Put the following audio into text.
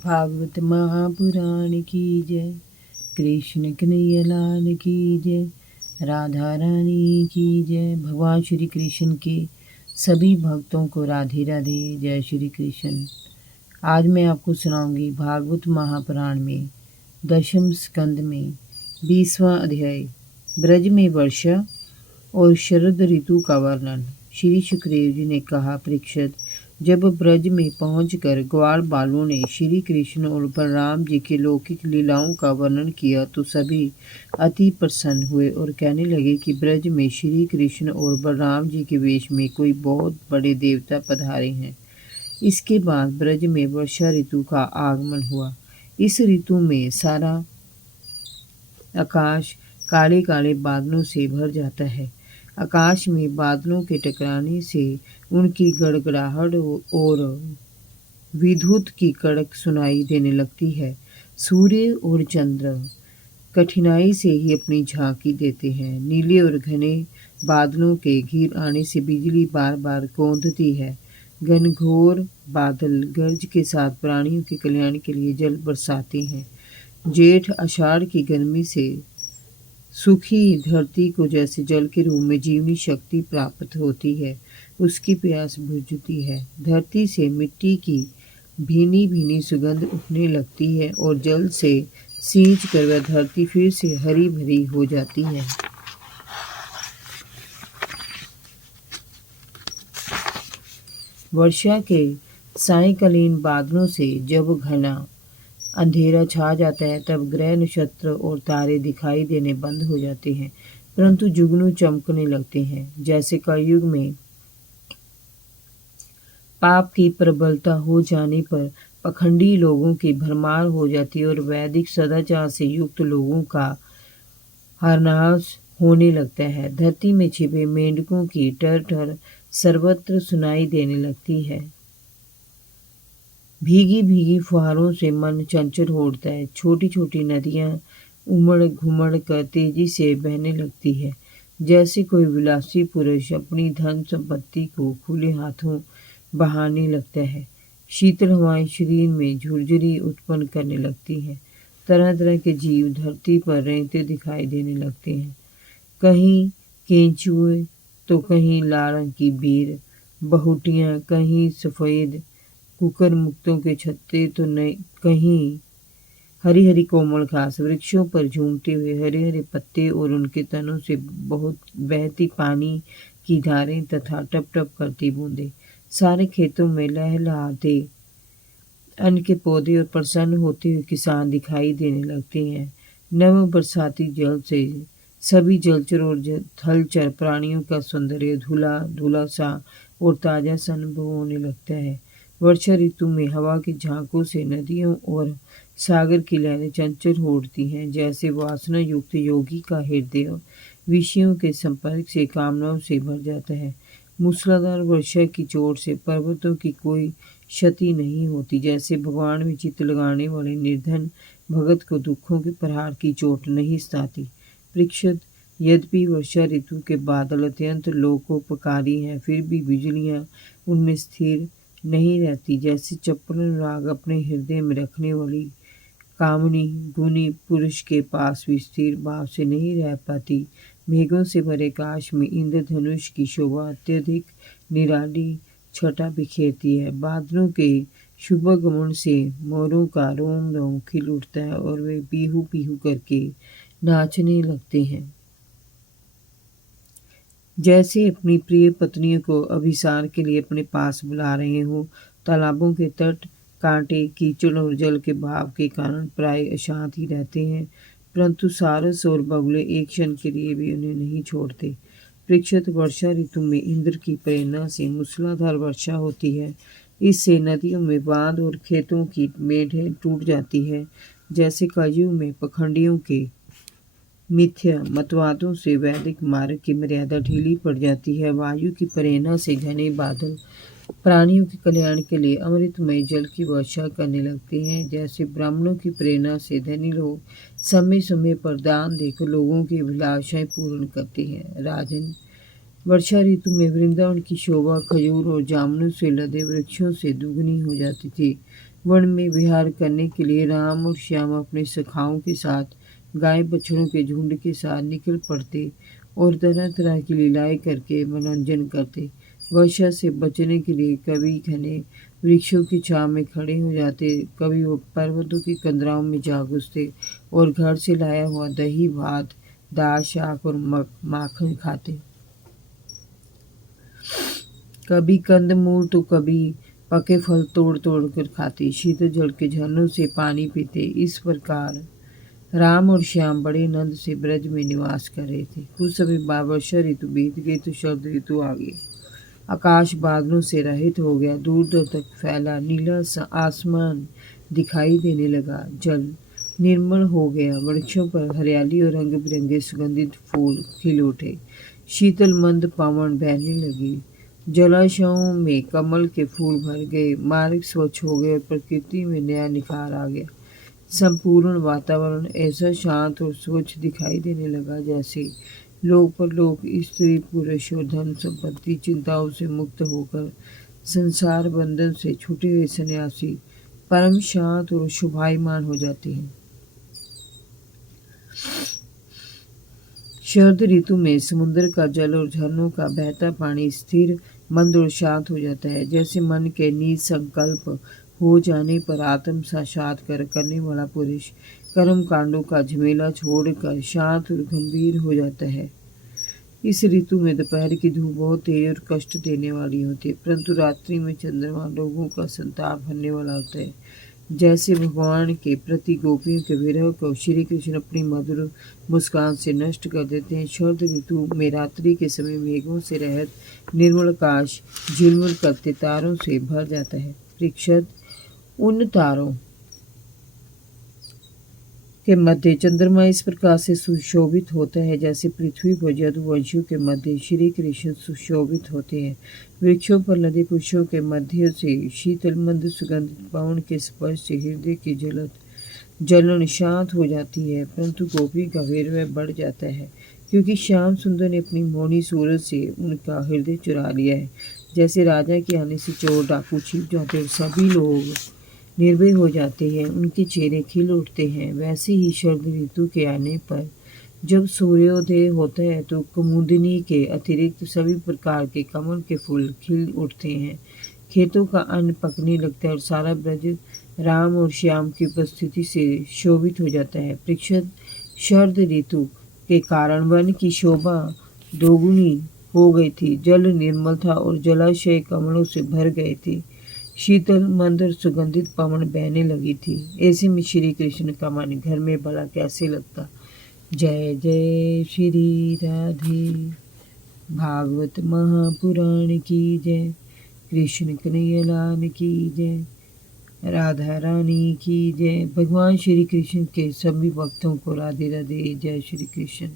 भागवत महापुराण की जय। कृष्ण कन्हैया लाल की जय। राधा रानी की जय। भगवान श्री कृष्ण के सभी भक्तों को राधे राधे। जय श्री कृष्ण। आज मैं आपको सुनाऊंगी भागवत महापुराण में दशम स्कंद में 20वां अध्याय ब्रज में वर्षा और शरद ऋतु का वर्णन। श्री सुखदेव जी ने कहा, परीक्षित, जब ब्रज में पहुंचकर ग्वाल बालों ने श्री कृष्ण और बलराम जी की लौकिक लीलाओं का वर्णन किया तो सभी अति प्रसन्न हुए और कहने लगे कि ब्रज में श्री कृष्ण और बलराम जी के वेश में कोई बहुत बड़े देवता पधारे हैं। इसके बाद ब्रज में वर्षा ऋतु का आगमन हुआ। इस ऋतु में सारा आकाश काले काले बादलों से भर जाता है। आकाश में बादलों के टकराने से उनकी गड़गड़ाहट और विद्युत की कड़क सुनाई देने लगती है। सूर्य और चंद्र कठिनाई से ही अपनी झांकी देते हैं। नीले और घने बादलों के घिर आने से बिजली बार बार कौंधती है। घनघोर बादल गर्ज के साथ प्राणियों के कल्याण के लिए जल बरसाते हैं। जेठ आषाढ़ की गर्मी से सूखी धरती को जैसे जल के रूप में जीवनी शक्ति प्राप्त होती है, उसकी प्यास बुझती है। धरती से मिट्टी की भीनी भीनी सुगंध उठने लगती है और जल से सींच कर वह धरती फिर से हरी भरी हो जाती है। वर्षा के सायंकालीन बादलों से जब घना अंधेरा छा जाता है तब ग्रह नक्षत्र और तारे दिखाई देने बंद हो जाते हैं, परंतु जुगनू चमकने लगते हैं। जैसे कलयुग में पाप की प्रबलता हो जाने पर पखंडी लोगों की भरमार हो जाती है और वैदिक सदाचार से युक्त लोगों का हरनाश होने लगता है। धरती में छिपे मेंढकों की टर टर सर्वत्र सुनाई देने लगती है। भीगी भीगी फुहारों से मन चंचल हो उठता है। छोटी छोटी नदियां उमड़ घुमड़ कर तेजी से बहने लगती है, जैसे कोई विलासी पुरुष अपनी धन संपत्ति को खुले हाथों बहाने लगता है। शीतल हवाएं शरीर में झुरझुरी उत्पन्न करने लगती हैं। तरह तरह के जीव धरती पर रेंगते दिखाई देने लगते हैं। कहीं केंचुए तो कहीं लाल रंग की बीर बहुटियां, कहीं सफ़ेद कुकर मुक्तों के छत्ते तो कहीं हरी हरी कोमल घास, वृक्षों पर झूमते हुए हरे हरे पत्ते और उनके तनों से बहुत बहती पानी की धारें तथा टप टप करती बूंदें। सारे खेतों में लहलहाते अन्न के पौधे और प्रसन्न होते हुए किसान दिखाई देने लगते हैं। नव बरसाती जल से सभी जलचर और थलचर प्राणियों का सौंदर्य धुला धुला सा और ताजा सा अनुभव होने लगता है। वर्षा ऋतु में हवा के झांकों से नदियों और सागर की लहरें चंचल हो उठती हैं, जैसे वासना युक्त योगी का हृदय विषयों के संपर्क से कामनाओं से भर जाता है। मूसलाधार वर्षा की चोट से पर्वतों की कोई क्षति नहीं होती, जैसे भगवान में चित्त लगाने वाले निर्धन भगत को दुखों के प्रहार की चोट नहीं सताती। परीक्षित, यद्यपि वर्षा ऋतु के बादल अत्यंत लोकोपकारी हैं, फिर भी बिजलियां उनमें स्थिर नहीं रहती। जैसे चपल अनुराग अपने हृदय में रखने वाली कामनी गुणी पुरुष के पास भी स्थिर भाव से नहीं रह पाती। मेघों से भरे आकाश में इंद्रधनुष की शोभा अत्यधिक निराली छटा बिखेरती है। बादलों के शुभागमन से मोरों का रोम रोम खिल उठता है और वे पीहू पीहू करके नाचने लगते हैं, जैसे अपनी प्रिय पत्नियों को अभिसार के लिए अपने पास बुला रहे हों। तालाबों के तट कांटे, कीचड़ और जल के भाव के कारण प्राय अशांत ही रहते हैं, परंतु सारस और बगुले एक क्षण के लिए भी उन्हें नहीं छोड़ते। परीक्षित, वर्षा ऋतु में इंद्र की प्रेरणा से मूसलाधार वर्षा होती है। इससे नदियों में बांध और खेतों की मेढ़ें टूट जाती है। जैसे कलयुग में पखंडियों के मिथ्या मतवादों से वैदिक मार्ग की मर्यादा ढीली पड़ जाती है। वायु की प्रेरणा से घने बादल प्राणियों के कल्याण के लिए अमृतमय जल की वर्षा करने लगते हैं। जैसे ब्राह्मणों की प्रेरणा से धनी लोग समय समय पर दान देकर लोगों की अभिलाषाएं पूर्ण करते हैं। राजन, वर्षा ऋतु में वृंदावन की शोभा खजूर और जामुनों से लदे वृक्षों से दुगनी हो जाती थी। वन में विहार करने के लिए राम और श्याम अपने सखाओं के साथ गाय बछड़ों के झुंड के साथ निकल पड़ते और तरह तरह की लीलाएं करके मनोरंजन करते। वर्षा से बचने के लिए कभी घने वृक्षों की छांव में खड़े हो जाते, कभी वो पर्वतों की कंदराओं में जा घुसते और घर से लाया हुआ दही भात, दाल शाक और माखन खाते। कभी कंदमूल तो कभी पके फल तोड़ तोड़ कर खाते, शीतल जल के झरनों से पानी पीते। इस प्रकार राम और श्याम बड़े आनंद से ब्रज में निवास कर रहे थे। कुछ समय बाद वर्षा ऋतु बीत गई तो शरद ऋतु आ गई। आकाश बादलों से रहित हो गया, दूर दूर तक फैला नीला सा आसमान दिखाई देने लगा। जल निर्मल हो गया, वृक्षों पर हरियाली और रंग बिरंगे सुगंधित फूल खिल उठे। शीतल मंद पवन बहने लगी, जलाशयों में कमल के फूल भर गए, मार्ग स्वच्छ हो गए, प्रकृति में नया निखार आ गया। संपूर्ण वातावरण ऐसा शांत और स्वच्छ दिखाई देने लगा जैसे लोक परलोक, स्त्री पुरुष और धन संपत्ति चिंताओं से मुक्त होकर संसार बंधन से छूटे हुए सन्यासी परम शांत और शोभायमान हो जाते हैं। शरद ऋतु में समुद्र का जल और झरनों का बहता पानी स्थिर, मंद और शांत हो जाता है, जैसे मन के निसंकल्प हो जाने पर आत्म साक्षात्कार करने वाला पुरुष कर्म कांडों का झमेला छोड़कर शांत और गंभीर हो जाता है। इस ऋतु में दोपहर की धूप बहुत तेज और कष्ट देने वाली होती है, परंतु रात्रि में चंद्रमा लोगों का संताप भरने वाला होता है। जैसे भगवान के प्रति गोपियों के विरह को श्री कृष्ण अपनी मधुर मुस्कान से नष्ट कर देते हैं। शरद ऋतु में रात्रि के समय मेघों से रहित निर्मल आकाश झिलमिल करते तारों से भर जाता है। परीक्षित, उन तारों के मध्य चंद्रमा इस प्रकार से सुशोभित होता है जैसे पृथ्वी पर यदुवंशियों के मध्य श्री कृष्ण सुशोभित होते हैं। वृक्षों पर लदे पुष्पों के मध्य से शीतल मंद सुगंधित पवन के स्पर्श से हृदय की जलन शांत हो जाती है, परंतु गोपी का विरह बढ़ जाता है, क्योंकि श्याम सुंदर ने अपनी मौनी सूरत से उनका हृदय चुरा लिया है। जैसे राजा के आने से चोर डाकू छिप जाते और सभी लोग निर्भय हो जाते हैं, उनके चेहरे खिल उठते हैं, वैसे ही शरद ऋतु के आने पर जब सूर्योदय होता है तो कुमुदिनी के अतिरिक्त सभी प्रकार के कमल के फूल खिल उठते हैं। खेतों का अन्न पकने लगता है और सारा ब्रज राम और श्याम की उपस्थिति से शोभित हो जाता है। परीक्षित, शरद ऋतु के कारण वन की शोभा दोगुनी हो गई थी। जल निर्मल था और जलाशय कमलों से भर गए थे। शीतल मंद और सुगंधित पवन बहने लगी थी। ऐसे में श्री कृष्ण का मन घर में भला कैसे लगता। जय जय श्री राधे। भागवत महापुराण की जय। कृष्ण कन्हैया लाल की जय। राधा रानी की जय। भगवान श्री कृष्ण के सभी भक्तों को राधे राधे। जय श्री कृष्ण।